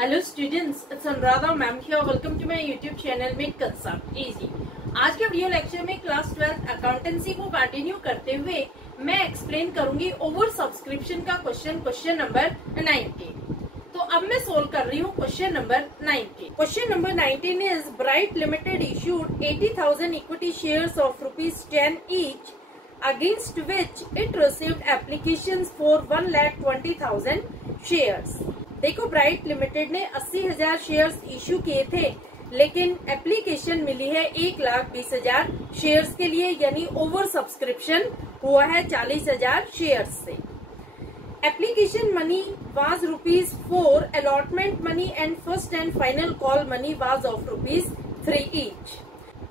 Hello students, it's Anuradha ma'am here. Welcome to my YouTube channel में concept easy. आज के video lecture में class 12 accountancy को continue करते हुए मैं एक्सप्लेन करूंगी ओवर सब्सक्रिप्शन का क्वेश्चन नंबर 19। तो अब मैं सोल्व कर रही हूँ question number 19। Question number 19 is bright limited issued 80,000 equity shares of ₹10 each, against which it received applications for 1,20,000 shares। देखो, ब्राइट लिमिटेड ने 80,000 शेयर्स इशू किए थे, लेकिन एप्लीकेशन मिली है 1,20,000 शेयर्स के लिए, यानी ओवर सब्सक्रिप्शन हुआ है 40,000 शेयर्स से। Application money was ₹4, allotment money and first and final call money was of ₹3 each।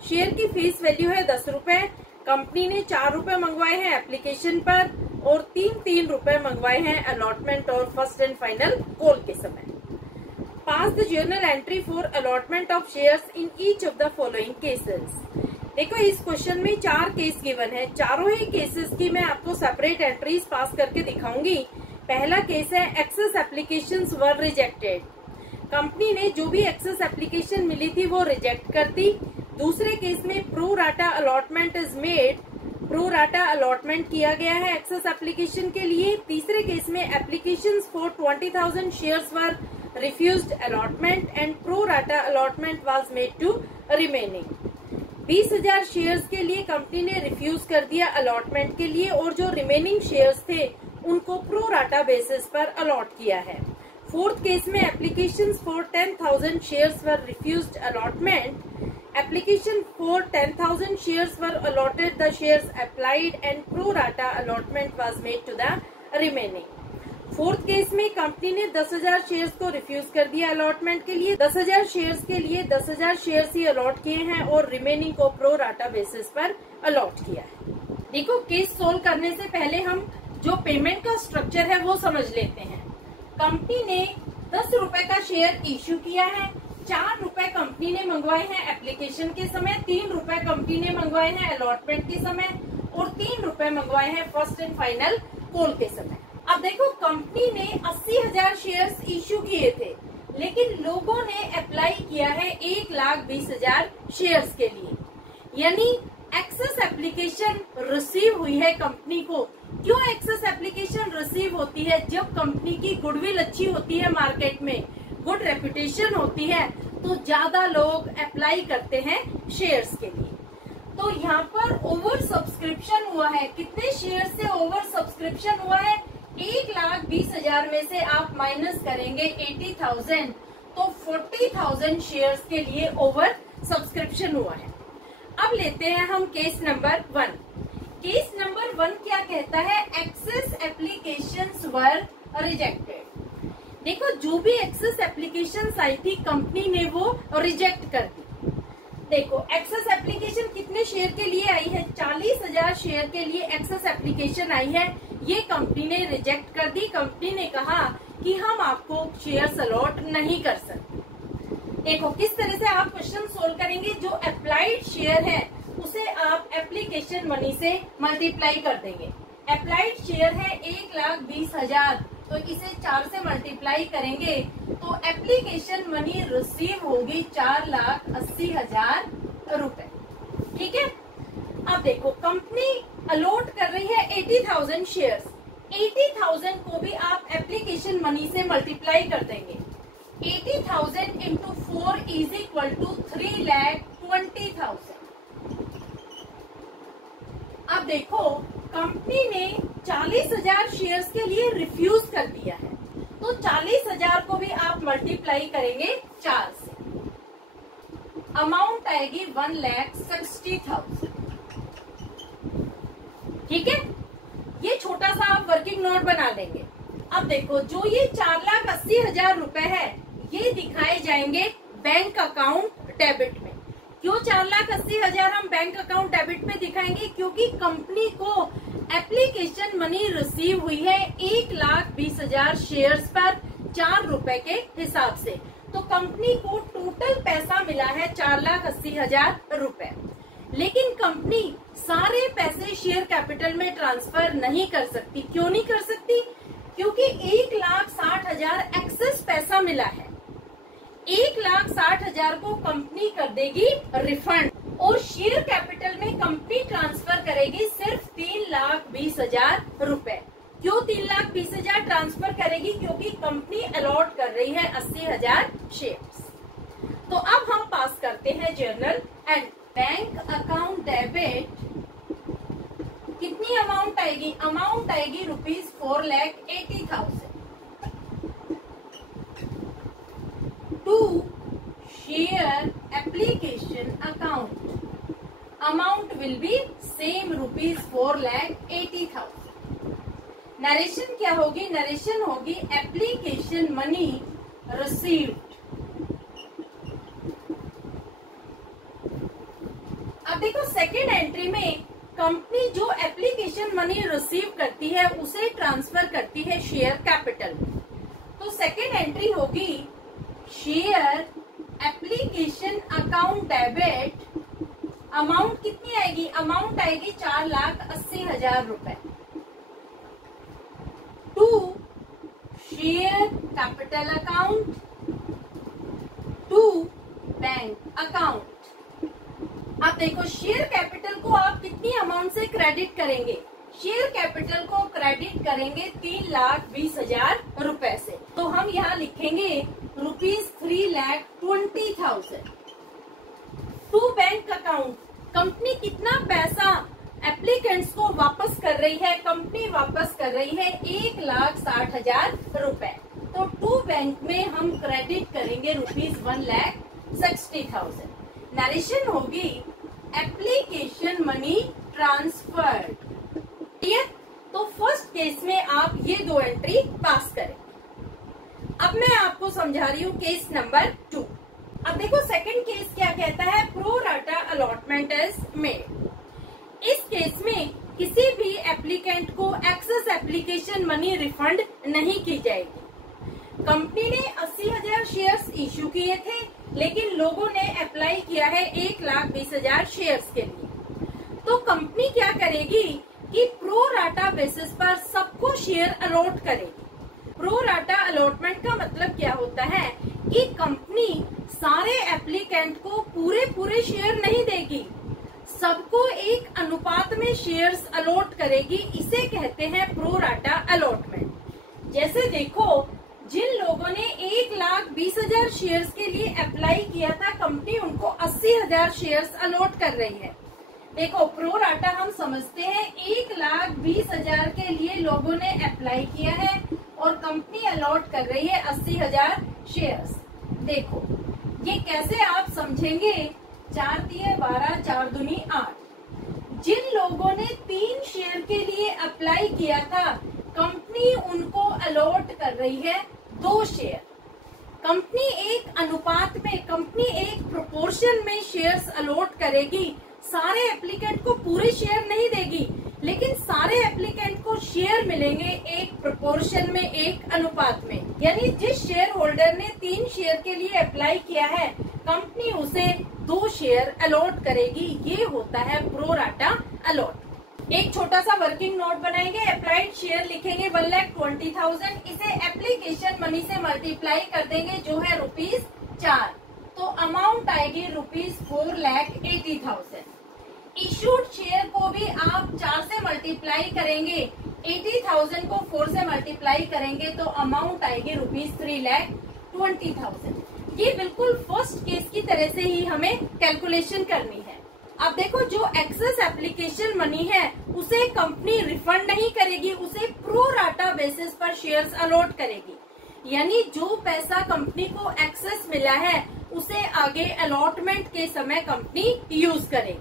Share की फेस वैल्यू है 10 रुपए। कंपनी ने 4 रुपए मंगवाए हैं एप्लीकेशन पर और 3 रुपए मंगवाए हैं अलॉटमेंट और फर्स्ट एंड फाइनल कॉल के समय। Pass the journal entry for allotment of shares in each of the following cases. देखो, इस क्वेश्चन में 4 केस गिवन है। चारों ही केसेस की मैं आपको सेपरेट एंट्रीज पास करके दिखाऊंगी। पहला केस है एक्सेस एप्लीकेशंस वर रिजेक्टेड। कंपनी ने जो भी एक्सेस एप्लीकेशन मिली थी वो रिजेक्ट कर दी। दूसरे केस में pro rata allotment is made, pro rata allotment किया गया है एक्सेस एप्लीकेशन के लिए। तीसरे केस में applications for 20,000 shares were refused allotment and pro rata allotment was made to remaining. 20,000 shares के लिए कंपनी ने रिफ्यूज कर दिया अलॉटमेंट के लिए और जो रिमेनिंग शेयर्स थे उनको प्रो राटा बेसिस पर अलॉट किया है। फोर्थ केस में applications for 10,000 shares were refused allotment, application for 10,000 shares were allotted, the shares applied and pro rata allotment was made to the remaining। Fourth case में company ने 10,000 shares को refuse कर दिया allotment के लिए। 10,000 shares के लिए 10,000 शेयर्स ही allot किए हैं और रिमेनिंग को प्रो राटा बेसिस पर अलॉट किया है। देखो, केस सोल्व करने से पहले हम जो पेमेंट का स्ट्रक्चर है वो समझ लेते हैं। कंपनी ने 10 रुपए का शेयर इश्यू किया है। 4 रुपए कंपनी ने मंगवाए हैं एप्लीकेशन के समय, 3 रुपए कंपनी ने मंगवाए हैं अलॉटमेंट के समय और 3 रुपए मंगवाए हैं फर्स्ट एंड फाइनल कॉल के समय। अब देखो, कंपनी ने 80,000 शेयर्स इश्यू किए थे, लेकिन लोगों ने अप्लाई किया है 1,20,000 शेयर्स के लिए, यानी एक्सेस एप्लीकेशन रिसीव हुई है कंपनी को। क्यों एक्सेस एप्लीकेशन रिसीव होती है? जब कंपनी की गुडविल अच्छी होती है, मार्केट में गुड रेपुटेशन होती है, तो ज्यादा लोग अप्लाई करते हैं शेयर्स के लिए। तो यहाँ पर ओवर सब्सक्रिप्शन हुआ है। कितने शेयर से ओवर सब्सक्रिप्शन हुआ है? 1,20,000 में से आप माइनस करेंगे 80,000, तो 40,000 शेयर्स के लिए ओवर सब्सक्रिप्शन हुआ है। अब लेते हैं हम केस नंबर 1। केस नंबर 1 क्या कहता है? एक्सेस एप्लीकेशंस वर रिजेक्टेड। देखो, जो भी एक्सेस एप्लीकेशन आई थी कंपनी ने वो रिजेक्ट कर दी। देखो, एक्सेस एप्लीकेशन कितने शेयर के लिए आई है? 40,000 शेयर के लिए एक्सेस एप्लीकेशन आई है। ये कंपनी ने रिजेक्ट कर दी। कंपनी ने कहा कि हम आपको शेयर्स अलॉट नहीं कर सकते। देखो, किस तरह से आप क्वेश्चन सोल्व करेंगे। जो अप्लाइड शेयर है उसे आप एप्लीकेशन मनी से मल्टीप्लाई कर देंगे। अप्लाइड शेयर है 1,20,000, तो इसे 4 से मल्टीप्लाई करेंगे तो एप्लीकेशन मनी रिसीव होगी 4,80,000 रुपए। ठीक है। अब देखो, कंपनी अलॉट कर रही है 80,000 शेयर्स। 80,000 को भी आप एप्लीकेशन मनी से मल्टीप्लाई कर देंगे। 80,000 इंटू 4 इज इक्वल टू 3,20,000। अब देखो, कंपनी ने 40,000 शेयर्स के लिए रिफ्यूज कर दिया है, तो 40,000 को भी आप मल्टीप्लाई करेंगे 4 से। अमाउंट आएगी 1,60,000। ठीक है। ये छोटा सा आप वर्किंग नोट बना लेंगे। अब देखो, जो ये 4,80,000 रुपए है ये दिखाए जाएंगे बैंक अकाउंट डेबिट में। क्यों 4,80,000 हम बैंक अकाउंट डेबिट में दिखाएंगे? क्योंकि कंपनी को एप्लीकेशन मनी रिसीव हुई है 1,20,000 शेयर्स पर 4 रुपए के हिसाब से। तो कंपनी को टोटल पैसा मिला है 4,80,000 रुपए। लेकिन कंपनी सारे पैसे शेयर कैपिटल में ट्रांसफर नहीं कर सकती। क्यों नहीं कर सकती? क्योंकि 1,60,000 एक्सेस पैसा मिला है। 1,60,000 को कंपनी कर देगी रिफंड और शेयर कैपिटल में कंपनी ट्रांसफर करेगी सिर्फ 3,20,000 रुपए। क्यों 3,20,000 ट्रांसफर करेगी? क्योंकि कंपनी अलॉट कर रही है 80,000 शेयर्स। तो अब हम पास करते हैं journal and bank account debit. कितनी अमाउंट आएगी? अमाउंट आएगी ₹4,80,000 to share application account. Amount will be same ₹4,80,000। Narration क्या होगी? नरेशन होगी एप्लीकेशन मनी रिसीव्ड। अब देखो सेकेंड एंट्री में कंपनी जो एप्लीकेशन मनी रिसीव करती है उसे ट्रांसफर करती है शेयर कैपिटल। तो सेकेंड एंट्री होगी share application account debit. Amount कितनी आएगी? अमाउंट आएगी 4,80,000 रुपए to share capital account to bank account. अब देखो शेयर कैपिटल को आप कितनी अमाउंट से क्रेडिट करेंगे? शेयर कैपिटल को क्रेडिट करेंगे 3,20,000 रुपए से। तो हम यहाँ लिखेंगे ₹3,20,000 टू बैंक अकाउंट। कंपनी कितना पैसा एप्लीकेंट्स को वापस कर रही है? कंपनी वापस कर रही है 1,60,000 रुपए। तो टू बैंक में हम क्रेडिट करेंगे ₹1,60,000। नरेशन होगी एप्लीकेशन मनी ट्रांसफर्ड। क्लियर? तो फर्स्ट केस में आप ये 2 एंट्री पास करें। अब मैं आपको समझा रही हूँ केस नंबर 2। अब देखो सेकंड केस क्या कहता है? Pro rata allotment is made. इस केस में किसी भी एप्लीकेंट को एक्सेस एप्लीकेशन मनी रिफंड नहीं की जाएगी। कंपनी ने 80,000 शेयर्स इश्यू किए थे, लेकिन लोगों ने अप्लाई किया है 1,20,000 शेयर्स के लिए। तो कंपनी क्या करेगी कि प्रो राटा बेसिस पर सबको शेयर अलॉट करेगी। प्रो राटा अलॉटमेंट का मतलब क्या होता है कि कंपनी सारे एप्लीकेंट को पूरे शेयर नहीं देगी, सबको एक अनुपात में शेयर्स अलॉट करेगी। इसे कहते हैं प्रो राटा अलॉटमेंट। जैसे देखो, जिन लोगों ने 1,20,000 शेयर्स के लिए अप्लाई किया था, कंपनी उनको 80,000 शेयर्स अलॉट कर रही है। देखो प्रो राटा हम समझते हैं 1,20,000 के लिए लोगों ने अप्लाई किया है और कंपनी अलॉट कर रही है 80,000 शेयर्स। देखो ये कैसे आप समझेंगे? 4 तिये 12, 4 दूनी 8। जिन लोगों ने 3 शेयर के लिए अप्लाई किया था, कंपनी उनको अलॉट कर रही है 2 शेयर। कंपनी एक अनुपात में, कंपनी एक प्रोपोर्शन में शेयर्स अलॉट करेगी। सारे एप्लीकेंट को पूरे शेयर नहीं देगी, लेकिन सारे एप्लीकेंट को शेयर मिलेंगे एक प्रोपोर्शन में, एक अनुपात में। यानी जिस शेयर होल्डर ने 3 शेयर के लिए अप्लाई किया है, कंपनी उसे 2 शेयर अलॉट करेगी। ये होता है प्रो राटा अलॉट। एक छोटा सा वर्किंग नोट बनाएंगे। अप्लाइड शेयर लिखेंगे 1,20,000। इसे एप्लीकेशन मनी से मल्टीप्लाई कर देंगे जो है ₹4। तो अमाउंट आएगी ₹4,80,000। इशूड शेयर को भी आप 4 से मल्टीप्लाई करेंगे, 80,000 को 4 से मल्टीप्लाई करेंगे तो अमाउंट आएगी ₹3,20,000। ये बिल्कुल फर्स्ट केस की तरह से ही हमें कैलकुलेशन करनी है। अब देखो जो एक्सेस एप्लीकेशन मनी है उसे कंपनी रिफंड नहीं करेगी, उसे प्रो राटा बेसिस पर शेयर्स अलॉट करेगी। यानी जो पैसा कंपनी को एक्सेस मिला है उसे आगे अलॉटमेंट के समय कंपनी यूज करेगी।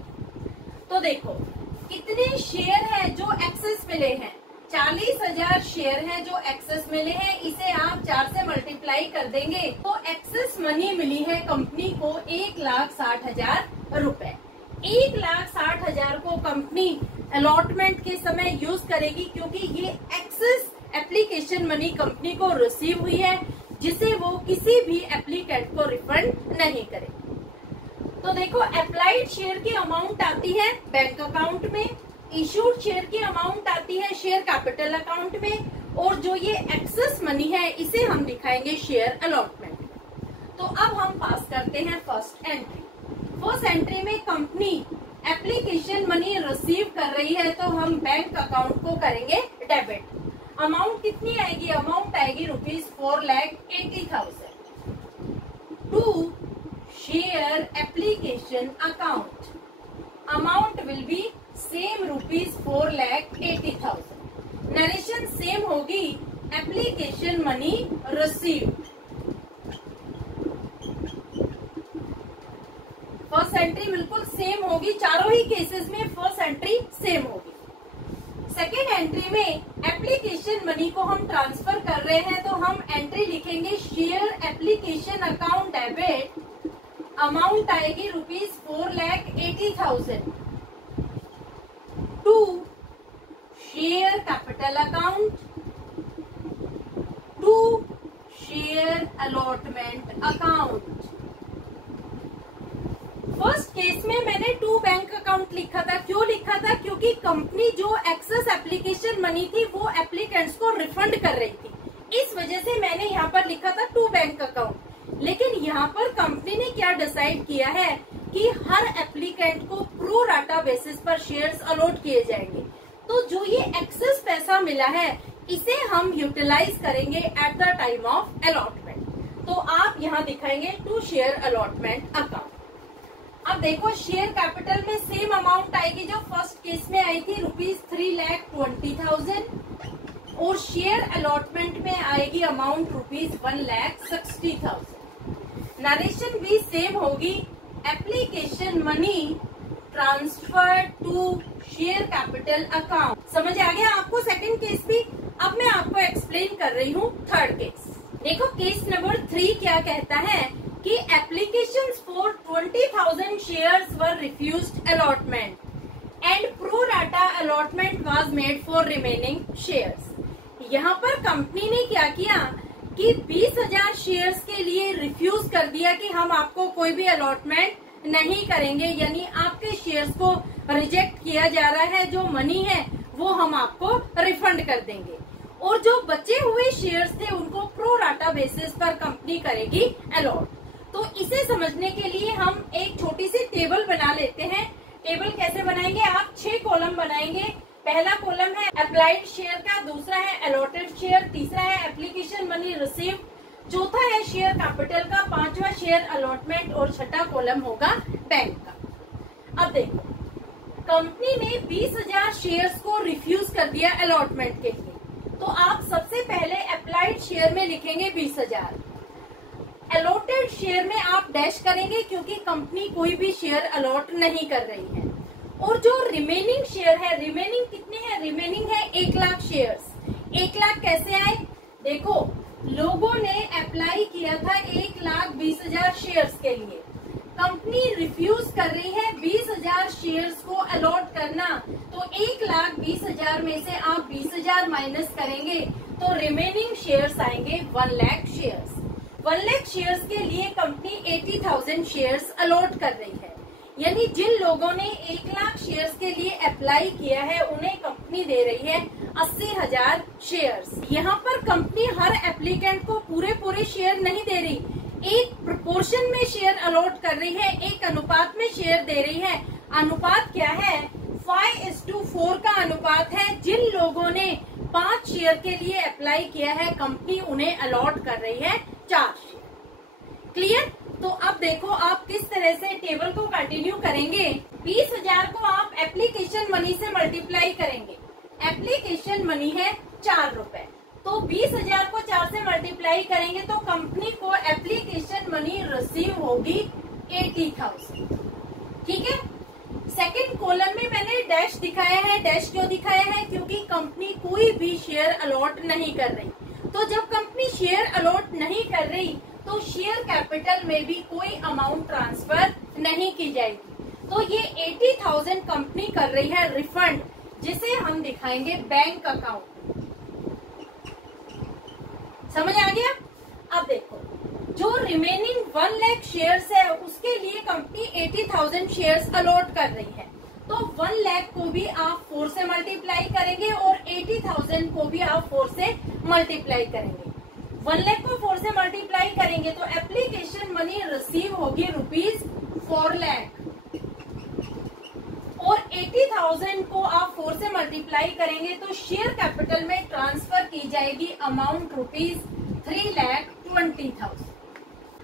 तो देखो कितने शेयर हैं जो एक्सेस मिले हैं? 40,000 शेयर हैं जो एक्सेस मिले हैं। इसे आप 4 से मल्टीप्लाई कर देंगे तो एक्सेस मनी मिली है कंपनी को 1,60,000 रुपए। 1,60,000 को कंपनी अलॉटमेंट के समय यूज करेगी, क्योंकि ये एक्सेस एप्लीकेशन मनी कंपनी को रिसीव हुई है, जिसे वो किसी भी एप्लीकेंट को रिफंड नहीं करेगी। तो देखो अप्लाइड शेयर की अमाउंट आती है बैंक अकाउंट में, इशूड शेयर की अमाउंट आती है शेयर कैपिटल अकाउंट में, और जो ये एक्सेस मनी है इसे हम दिखाएंगे शेयर अलॉटमेंट। तो अब हम हम पास करते हैं फर्स्ट एंट्री। फर्स्ट एंट्री में कंपनी एप्लीकेशन मनी रिसीव कर रही है तो हम बैंक अकाउंट को करेंगे डेबिट। अमाउंट कितनी आएगी? अमाउंट आएगी ₹4,80,000 to share application account. Amount will be same ₹4,80,000। Narration same होगी, application money receive. First entry बिल्कुल सेम होगी, चारों ही केसेस में फर्स्ट एंट्री सेम होगी। सेकेंड एंट्री में एप्लीकेशन मनी को हम ट्रांसफर कर रहे हैं तो हम एंट्री लिखेंगे share application account debit. Amount आएगी ₹4,80,000 to share capital account to share allotment account. First case में मैंने टू बैंक अकाउंट लिखा था। क्यों लिखा था? क्योंकि कंपनी जो एक्सेस एप्लीकेशन मनी थी वो एप्लीकेंट्स को रिफंड कर रही थी, इस वजह से मैंने यहाँ पर लिखा था टू बैंक अकाउंट। लेकिन यहाँ पर कंपनी ने क्या डिसाइड किया है कि हर एप्लीकेंट को प्रो राटा बेसिस पर शेयर्स अलॉट किए जाएंगे। तो जो ये एक्सेस पैसा मिला है इसे हम यूटिलाइज करेंगे at the time of allotment. तो आप यहाँ दिखाएंगे टू शेयर अलॉटमेंट अकाउंट। अब देखो शेयर कैपिटल में सेम अमाउंट आएगी जो फर्स्ट केस में आई थी ₹3,20,000 और शेयर अलॉटमेंट में आएगी अमाउंट ₹1,60,000। नरेशन भी सेम होगी, application money transfer to share capital account. समझ आ गया आपको सेकंड केस भी? अब मैं आपको एक्सप्लेन कर रही हूँ थर्ड केस। देखो केस नंबर 3 क्या कहता है कि applications for 20,000 shares were refused allotment and pro rata allotment was made for remaining shares. यहाँ पर कंपनी ने क्या किया कि 20,000 शेयर्स के लिए रिफ्यूज कर दिया कि हम आपको कोई भी अलॉटमेंट नहीं करेंगे, यानी आपके शेयर्स को रिजेक्ट किया जा रहा है, जो मनी है वो हम आपको रिफंड कर देंगे। और जो बचे हुए शेयर्स थे उनको प्रो राटा बेसिस पर कंपनी करेगी अलॉट। तो इसे समझने के लिए हम एक छोटी सी टेबल बना लेते हैं। टेबल कैसे बनाएंगे? आप 6 कॉलम बनाएंगे। पहला कॉलम है अप्लाइड शेयर का, दूसरा है अलॉटेड शेयर, तीसरा है एप्लीकेशन मनी रिसीव, चौथा है शेयर कैपिटल का, पांचवा शेयर अलॉटमेंट और छठा कॉलम होगा बैंक का। अब देखो कंपनी ने 20,000 शेयर्स को रिफ्यूज कर दिया अलॉटमेंट के लिए, तो आप सबसे पहले अप्लाइड शेयर में लिखेंगे 20,000। अलॉटेड शेयर में आप डैश करेंगे क्योंकि कंपनी कोई भी शेयर अलॉट नहीं कर रही है। और जो रिमेनिंग शेयर है, रिमेनिंग कितने हैं? रिमेनिंग है 1 लाख शेयर्स। 1 लाख कैसे आए? देखो लोगों ने अप्लाई किया था 1,20,000 शेयर्स के लिए, कंपनी रिफ्यूज कर रही है 20,000 शेयर्स को अलॉट करना, तो 1,20,000 में से आप 20,000 माइनस करेंगे तो रिमेनिंग शेयर्स आएंगे 1 लाख शेयर्स। 1 लाख शेयर्स के लिए कंपनी 80,000 शेयर्स अलॉट कर रही है, यानी जिन लोगों ने 1 लाख शेयर्स के लिए अप्लाई किया है उन्हें कंपनी दे रही है 80,000 शेयर्स। यहाँ पर कंपनी हर एप्लीकेंट को पूरे शेयर नहीं दे रही, एक प्रोपोर्शन में शेयर अलॉट कर रही है, एक अनुपात में शेयर दे रही है। अनुपात क्या है? 5:4 का अनुपात है। जिन लोगों ने 5 शेयर के लिए अप्लाई किया है कंपनी उन्हें अलॉट कर रही है 4 शेयर। क्लियर? तो अब देखो आप किस तरह से टेबल को कंटिन्यू करेंगे। 20,000 को आप एप्लीकेशन मनी से मल्टीप्लाई करेंगे। एप्लीकेशन मनी है 4 रुपए, तो 20,000 को 4 से मल्टीप्लाई करेंगे तो कंपनी को एप्लीकेशन मनी रिसीव होगी 80,000। ठीक है। सेकंड कॉलम में मैंने डैश दिखाया है। डैश क्यों दिखाया है? क्योंकि कंपनी कोई भी शेयर अलॉट नहीं कर रही। तो जब कंपनी शेयर अलॉट नहीं कर रही तो शेयर कैपिटल में भी कोई अमाउंट ट्रांसफर नहीं की जाएगी। तो ये 80,000 कंपनी कर रही है रिफंड, जिसे हम दिखाएंगे बैंक अकाउंट। समझ आ गया? अब देखो जो रिमेनिंग 1 लाख शेयर्स है उसके लिए कंपनी 80,000 शेयर्स अलॉट कर रही है, तो 1 लाख को भी आप 4 से मल्टीप्लाई करेंगे और 80,000 को भी आप 4 से मल्टीप्लाई करेंगे। 1 लाख को 4 से मल्टीप्लाई करेंगे तो एप्लीकेशन मनी रिसीव होगी ₹4 लाख और 80,000 को आप 4 से मल्टीप्लाई करेंगे तो शेयर कैपिटल में ट्रांसफर की जाएगी अमाउंट ₹3,20,000।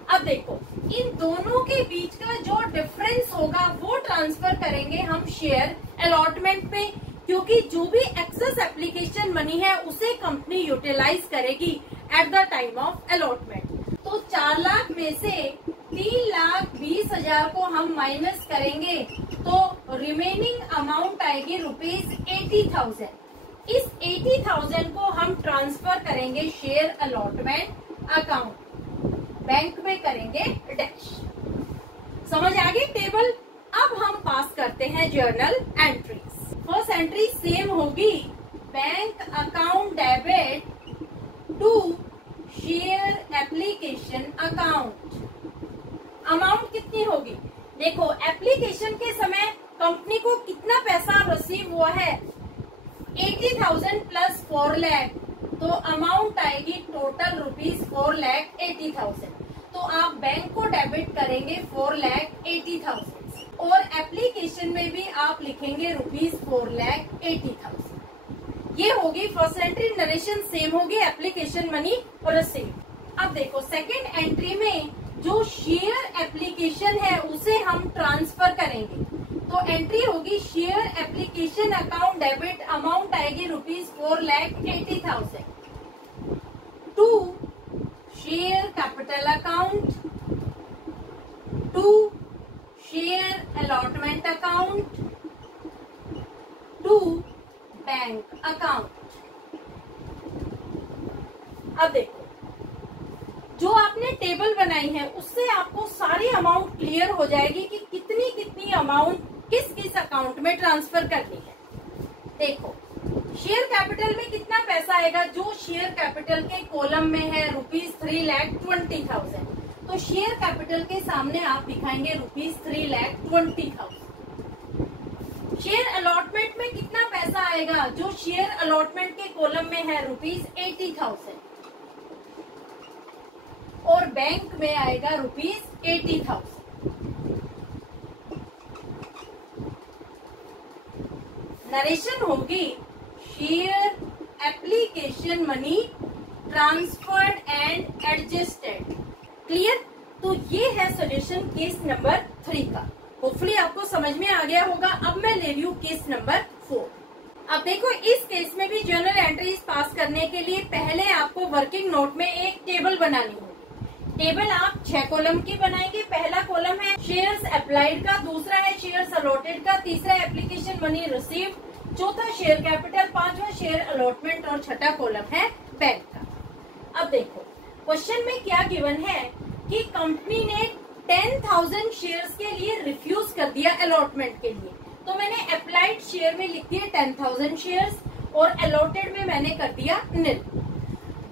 अब देखो इन दोनों के बीच का जो डिफरेंस होगा वो ट्रांसफर करेंगे हम शेयर अलॉटमेंट पे, क्योंकि जो भी एक्सेस एप्लीकेशन मनी है उसे कंपनी यूटिलाइज करेगी at the time of allotment. तो 4 लाख में से 3,20,000 को हम माइनस करेंगे तो रिमेनिंग अमाउंट आएगी ₹80,000। इस 80,000 को हम ट्रांसफर करेंगे शेयर अलॉटमेंट अकाउंट, बैंक में करेंगे डैश। समझ आ गई टेबल। अब हम पास करते हैं journal entries. First entry same होगी, bank account debit to share application account. Amount कितनी होगी? देखो एप्लीकेशन के समय कंपनी को कितना पैसा रिसीव हुआ है, 80,000 प्लस 4 लाख, तो अमाउंट आएगी टोटल ₹4,80,000। तो आप बैंक को डेबिट करेंगे 4,80,000 और एप्लीकेशन में भी आप लिखेंगे ₹4,80,000। ये होगी फर्स्ट एंट्री। नरेशन सेम होगी, एप्लीकेशन मनी रिसीव। अब देखो सेकंड एंट्री में जो शेयर एप्लीकेशन है उसे हम ट्रांसफर करेंगे, तो एंट्री होगी share application account debit, amount आएगी ₹4,80,000 to share capital account to share allotment account to bank account. अब देखो जो आपने टेबल बनाई है उससे आपको सारी अमाउंट क्लियर हो जाएगी कि कितनी कितनी अमाउंट किस किस अकाउंट में ट्रांसफर करनी है। देखो शेयर कैपिटल में कितना पैसा आएगा, जो शेयर कैपिटल के कॉलम में है ₹3,20,000, तो शेयर कैपिटल के सामने आप दिखाएंगे ₹3,20,000। शेयर अलॉटमेंट में कितना पैसा आएगा, जो शेयर अलॉटमेंट के कॉलम में है ₹80,000 और बैंक में आएगा ₹80,000। नरेशन होगी share application money transferred and adjusted. Clear? तो ये है सॉल्यूशन केस नंबर 3 का। होपफुली आपको समझ में आ गया होगा। अब मैं ले रही हूँ केस नंबर 4। अब देखो इस केस में भी जर्नल एंट्रीज पास करने के लिए पहले आपको वर्किंग नोट में एक टेबल बनानी होगी। टेबल आप 6 कॉलम की बनाएंगे। पहला कॉलम है शेयर्स अप्लाइड का, दूसरा है शेयर्स अलॉटेड का, तीसरा एप्लीकेशन मनी रिसीव्ड, चौथा शेयर कैपिटल, पांचवा शेयर अलॉटमेंट और छठा कॉलम है बैंक का। अब देखो क्वेश्चन में क्या गिवन है कि कंपनी ने 10,000 शेयर्स के लिए रिफ्यूज कर दिया अलॉटमेंट के लिए, तो मैंने अप्लाइड शेयर में लिख दिया 10,000 शेयर्स और अलॉटेड में मैंने कर दिया निल।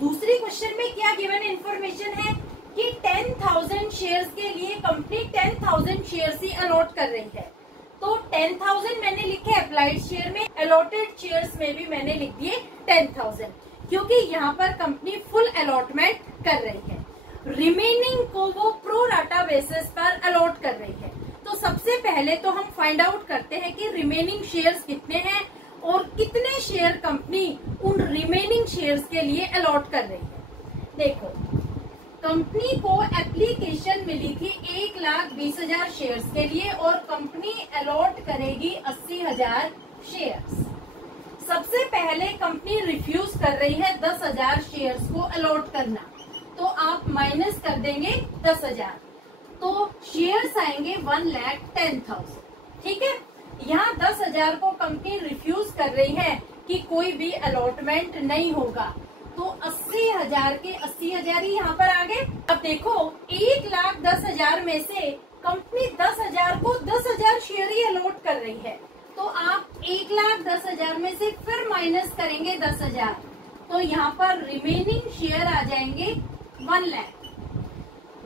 दूसरी क्वेश्चन में क्या गिवन इंफॉर्मेशन है कि 10,000 शेयर्स के लिए कंपनी 10,000 शेयर्स ही अलॉट कर रही है, तो 10,000 मैंने लिखे अप्लाइड शेयर में, अलॉटेड शेयर्स में भी मैंने लिख दिए 10,000, क्योंकि यहाँ पर कंपनी फुल अलॉटमेंट कर रही है। रिमेनिंग को वो प्रो राटा बेसिस पर अलॉट कर रही है। तो सबसे पहले तो हम फाइंड आउट करते हैं कि रिमेनिंग शेयर्स कितने हैं और कितने शेयर कंपनी उन रिमेनिंग शेयर्स के लिए अलॉट कर रही है। देखो कंपनी को एप्लीकेशन मिली थी 1,20,000 शेयर्स के लिए और कंपनी अलॉट करेगी 80,000 शेयर्स। सबसे पहले कंपनी रिफ्यूज कर रही है 10,000 शेयर्स को अलॉट करना, तो आप माइनस कर देंगे 10,000, तो शेयर्स आएंगे 1,10,000। ठीक है, यहाँ 10,000 को कंपनी रिफ्यूज कर रही है कि कोई भी अलॉटमेंट नहीं होगा, तो 80,000 के 80,000 ही यहाँ पर आ गए। अब देखो 1,10,000 में से कंपनी 10,000 को 10,000 शेयर ही अलॉट कर रही है, तो आप 1,10,000 में से फिर माइनस करेंगे 10,000, तो यहाँ पर रिमेनिंग शेयर आ जाएंगे 1 लाख।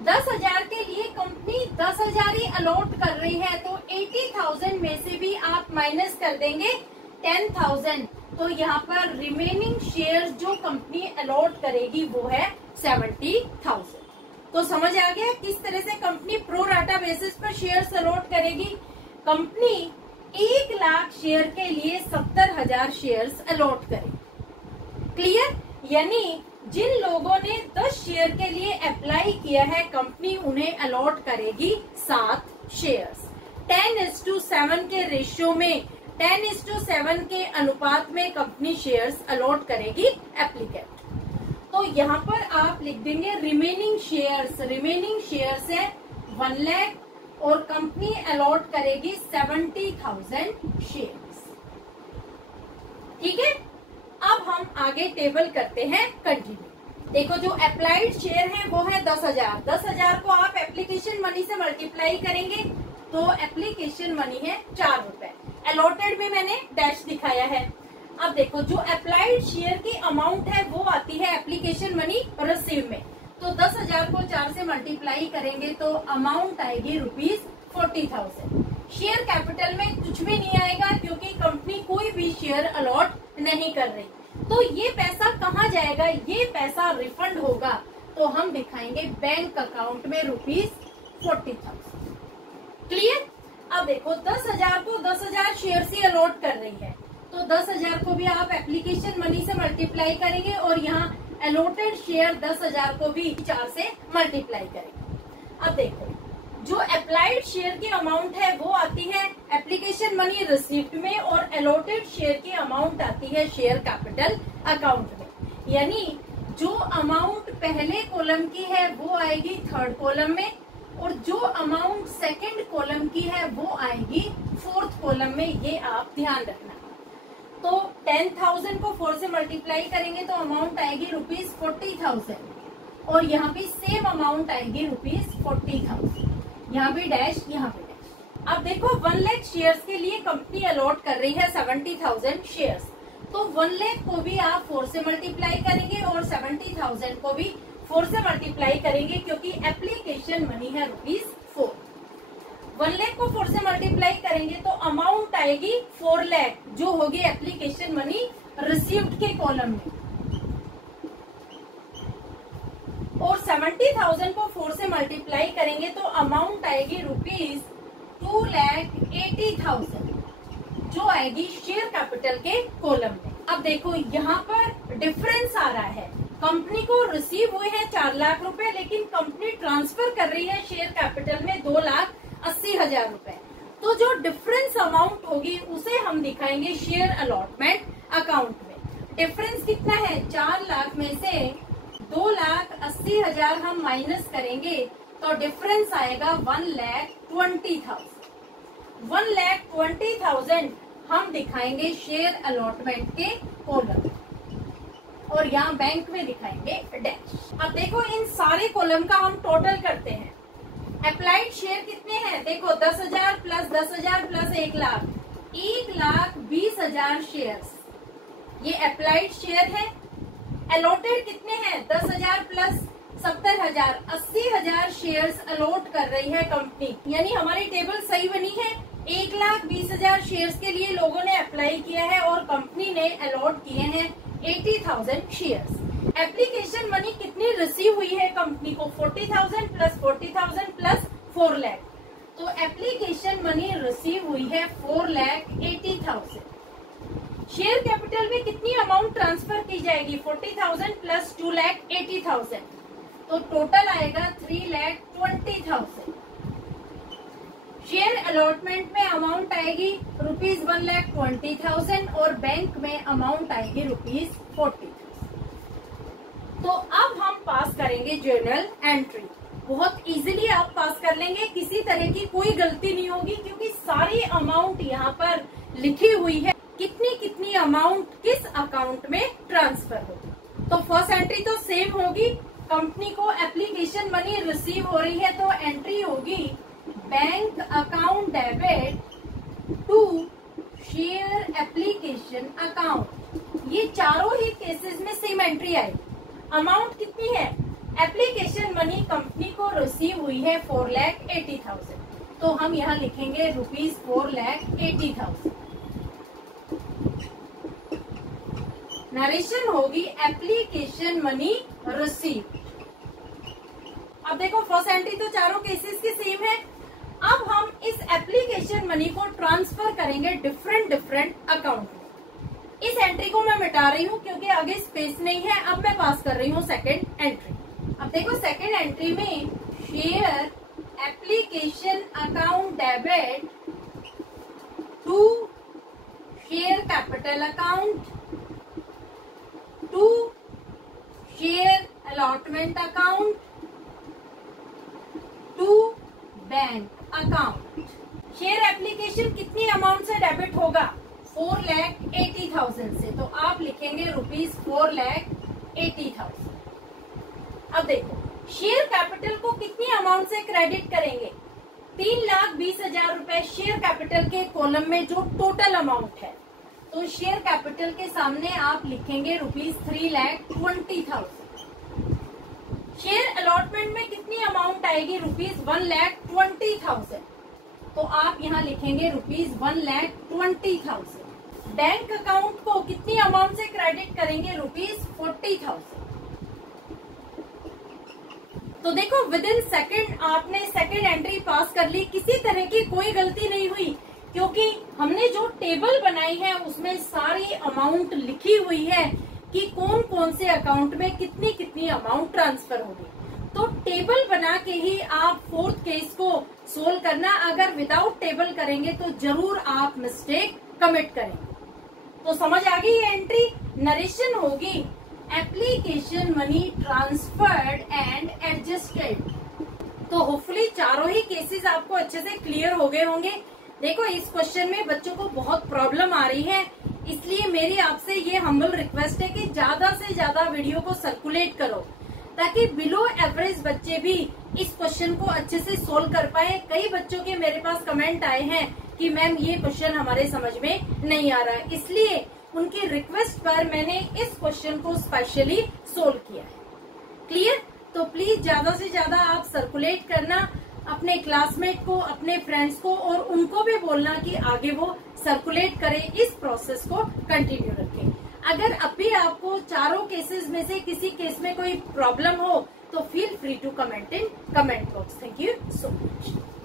10,000 के लिए कंपनी 10,000 ही अलॉट कर रही है, तो 80,000 में से भी आप माइनस कर देंगे 10,000, तो यहाँ पर रिमेनिंग शेयर जो कंपनी अलॉट करेगी वो है 70,000। तो समझ आ गया किस तरह से कंपनी बेसिस पर शेयर्स अलॉट करेगी। कंपनी 1 लाख शेयर के लिए 70,000 शेयर्स अलॉट करेगी। क्लियर? यानी जिन लोगों ने 10 शेयर के लिए अप्लाई किया है, कंपनी उन्हें अलॉट करेगी 7 शेयर्स। 10:7 के रेशियो में, 10:7 के अनुपात में कंपनी शेयर्स अलॉट करेगी एप्लीकेंट। तो यहाँ पर आप लिख देंगे रिमेनिंग शेयर्स। रिमेनिंग शेयर्स है 1 लाख और कंपनी अलॉट करेगी 70,000 शेयर्स। ठीक है, अब हम आगे टेबल करते हैं कंटिन्यू। देखो जो अप्लाइड शेयर है वो है 10,000। 10,000 को आप एप्लीकेशन मनी से मल्टीप्लाई करेंगे तो एप्लीकेशन मनी है 4 रुपए। अलॉटेड में मैंने डैश दिखाया है। अब देखो जो अप्लाइड शेयर की अमाउंट है वो आती है एप्लीकेशन मनी रिसीव में। तो 10,000 को 4 से मल्टीप्लाई करेंगे तो अमाउंट आएगी ₹40,000। शेयर कैपिटल में कुछ भी नहीं आएगा क्योंकि कंपनी कोई भी शेयर अलॉट नहीं कर रही। तो ये पैसा कहाँ जाएगा? ये पैसा रिफंड होगा तो हम दिखाएंगे बैंक अकाउंट में ₹40,000। क्लियर? अब देखो 10,000 को 10,000 शेयर से अलॉट कर रही है तो 10,000 को भी आप एप्लीकेशन मनी से मल्टीप्लाई करेंगे और यहाँ अलॉटेड शेयर 10,000 को भी 4 से मल्टीप्लाई करेंगे। अब देखो जो अप्लाइड शेयर की अमाउंट है वो आती है एप्लीकेशन मनी रिसीव्ड में और अलॉटेड शेयर की अमाउंट आती है शेयर कैपिटल अकाउंट में। यानी जो अमाउंट पहले कॉलम की है वो आएगी 3rd कॉलम में और जो अमाउंट 2nd कॉलम की है वो आएगी 4th कॉलम में। ये आप ध्यान रखना। तो 10,000 को 4 से मल्टीप्लाई करेंगे तो अमाउंट आएगी ₹40,000 और यहाँ भी सेम अमाउंट आएगी ₹40,000। यहाँ भी डैश, यहाँ भी डैश। अब देखो 1 लाख शेयर्स के लिए कंपनी अलॉट कर रही है 70,000 शेयर्स। तो 1 लाख को भी आप 4 से मल्टीप्लाई करेंगे और 70,000 को भी 4 से मल्टीप्लाई करेंगे क्योंकि एप्लीकेशन मनी है ₹4। 1 लाख को 4 से मल्टीप्लाई करेंगे तो अमाउंट आएगी 4 लाख जो होगी एप्लीकेशन मनी रिसीव्ड के कॉलम में और 70,000 को 4 से मल्टीप्लाई करेंगे तो अमाउंट आएगी ₹2,80,000 जो आएगी शेयर कैपिटल के कॉलम में। अब देखो यहाँ पर डिफरेंस आ रहा है। कंपनी को रिसीव हुए हैं 4 लाख रुपए लेकिन कंपनी ट्रांसफर कर रही है शेयर कैपिटल में 2,80,000 रुपए। तो जो डिफरेंस अमाउंट होगी उसे हम दिखाएंगे शेयर अलॉटमेंट अकाउंट में। डिफरेंस कितना है? 4 लाख में से 2,80,000 हम माइनस करेंगे तो डिफरेंस आएगा 1,20,000। 1,20,000 हम दिखाएंगे शेयर अलॉटमेंट के कॉलम और यहाँ बैंक में दिखाएंगे डैश। अब देखो इन सारे कॉलम का हम टोटल करते हैं। अप्लाइड शेयर कितने हैं? देखो 10,000 प्लस 10,000 प्लस 1 लाख, 1,20,000 शेयर्स ये अप्लाइड शेयर है। अलॉटेड कितने हैं? 10,000 प्लस 70,000, 80,000 शेयर्स अलॉट कर रही है कंपनी। यानी हमारी टेबल सही बनी है। 1,20,000 शेयर्स के लिए लोगों ने अप्लाई किया है और कंपनी ने अलॉट किए हैं 80,000 शेयर्स। एप्लीकेशन मनी कितनी रिसीव हुई है कंपनी को? 40,000 प्लस 40,000 प्लस 4 लाख। तो एप्लीकेशन मनी रिसीव हुई है 4,80,000। शेयर कैपिटल में कितनी अमाउंट ट्रांसफर की जाएगी? 40,000 प्लस 2,80,000 तो टोटल आएगा 3,20,000। शेयर अलॉटमेंट में अमाउंट आएगी ₹1,20,000 और बैंक में अमाउंट आएगी ₹40,000। तो अब हम पास करेंगे जर्नल एंट्री। बहुत इजीली आप पास कर लेंगे, किसी तरह की कोई गलती नहीं होगी क्योंकि सारी अमाउंट यहाँ पर लिखी हुई है। कितनी कितनी अमाउंट किस अकाउंट में ट्रांसफर होगी। तो फर्स्ट एंट्री तो सेम होगी। कंपनी को एप्लीकेशन मनी रिसीव हो रही है तो एंट्री होगी bank account debit to share application account. ये चारों ही केसेस में सेम एंट्री आएगी। अमाउंट कितनी है? एप्लीकेशन मनी कंपनी को रिसीव हुई है 4,80,000 तो हम यहाँ लिखेंगे ₹4,80,000। नरेशन होगी एप्लीकेशन मनी रिसीव। अब देखो फर्स्ट एंट्री तो चारों केसेस की सेम है। एप्लीकेशन मनी को ट्रांसफर करेंगे डिफरेंट अकाउंट में। इस एंट्री को मैं मिटा रही हूँ क्योंकि आगे स्पेस नहीं है। अब मैं पास कर रही हूँ सेकेंड एंट्री। अब देखो सेकेंड एंट्री में share application account debit to share capital account to share allotment account to bank account. Share application कितनी अमाउंट से डेबिट होगा? 4,80,000 से। तो आप लिखेंगे ₹4,80,000। अब देखो शेयर कैपिटल को कितनी अमाउंट से क्रेडिट करेंगे? 3,20,000 रुपए शेयर कैपिटल के कॉलम में जो टोटल अमाउंट है। तो शेयर कैपिटल के सामने आप लिखेंगे ₹3,20,000। शेयर अलॉटमेंट में कितनी अमाउंट आएगी? ₹1,20,000। तो आप यहाँ लिखेंगे ₹1,20,000। बैंक अकाउंट को कितनी अमाउंट से क्रेडिट करेंगे? ₹40,000। तो देखो विद इन सेकेंड आपने सेकेंड एंट्री पास कर ली। किसी तरह की कोई गलती नहीं हुई क्योंकि हमने जो टेबल बनाई है उसमें सारी अमाउंट लिखी हुई है कि कौन कौन से अकाउंट में कितनी कितनी अमाउंट ट्रांसफर होगी। तो टेबल बना के ही आप फोर्थ केस को सोल्व करना। अगर विदाउट टेबल करेंगे तो जरूर आप मिस्टेक कमिट करेंगे। तो समझ आ गई ये एंट्री? नरेशन होगी application money transferred and adjusted. तो होपफुली चारों ही केसेस आपको अच्छे से क्लियर हो गए होंगे। देखो इस क्वेश्चन में बच्चों को बहुत प्रॉब्लम आ रही है, इसलिए मेरी आपसे ये हम्बल रिक्वेस्ट है कि ज्यादा से ज्यादा वीडियो को सर्कुलेट करो ताकि बिलो एवरेज बच्चे भी इस क्वेश्चन को अच्छे से सोल्व कर पाए। कई बच्चों के मेरे पास कमेंट आए हैं कि मैम ये क्वेश्चन हमारे समझ में नहीं आ रहा है, इसलिए उनकी रिक्वेस्ट पर मैंने इस क्वेश्चन को स्पेशली सोल्व किया है। क्लियर? तो प्लीज ज्यादा से ज्यादा आप सर्कुलेट करना अपने क्लासमेट को, अपने फ्रेंड्स को, और उनको भी बोलना कि आगे वो सर्कुलेट करें, इस प्रोसेस को कंटिन्यू रखें। अगर अभी आपको चारों केसेस में से किसी केस में कोई प्रॉब्लम हो तो feel free to comment in comment box. Thank you so much.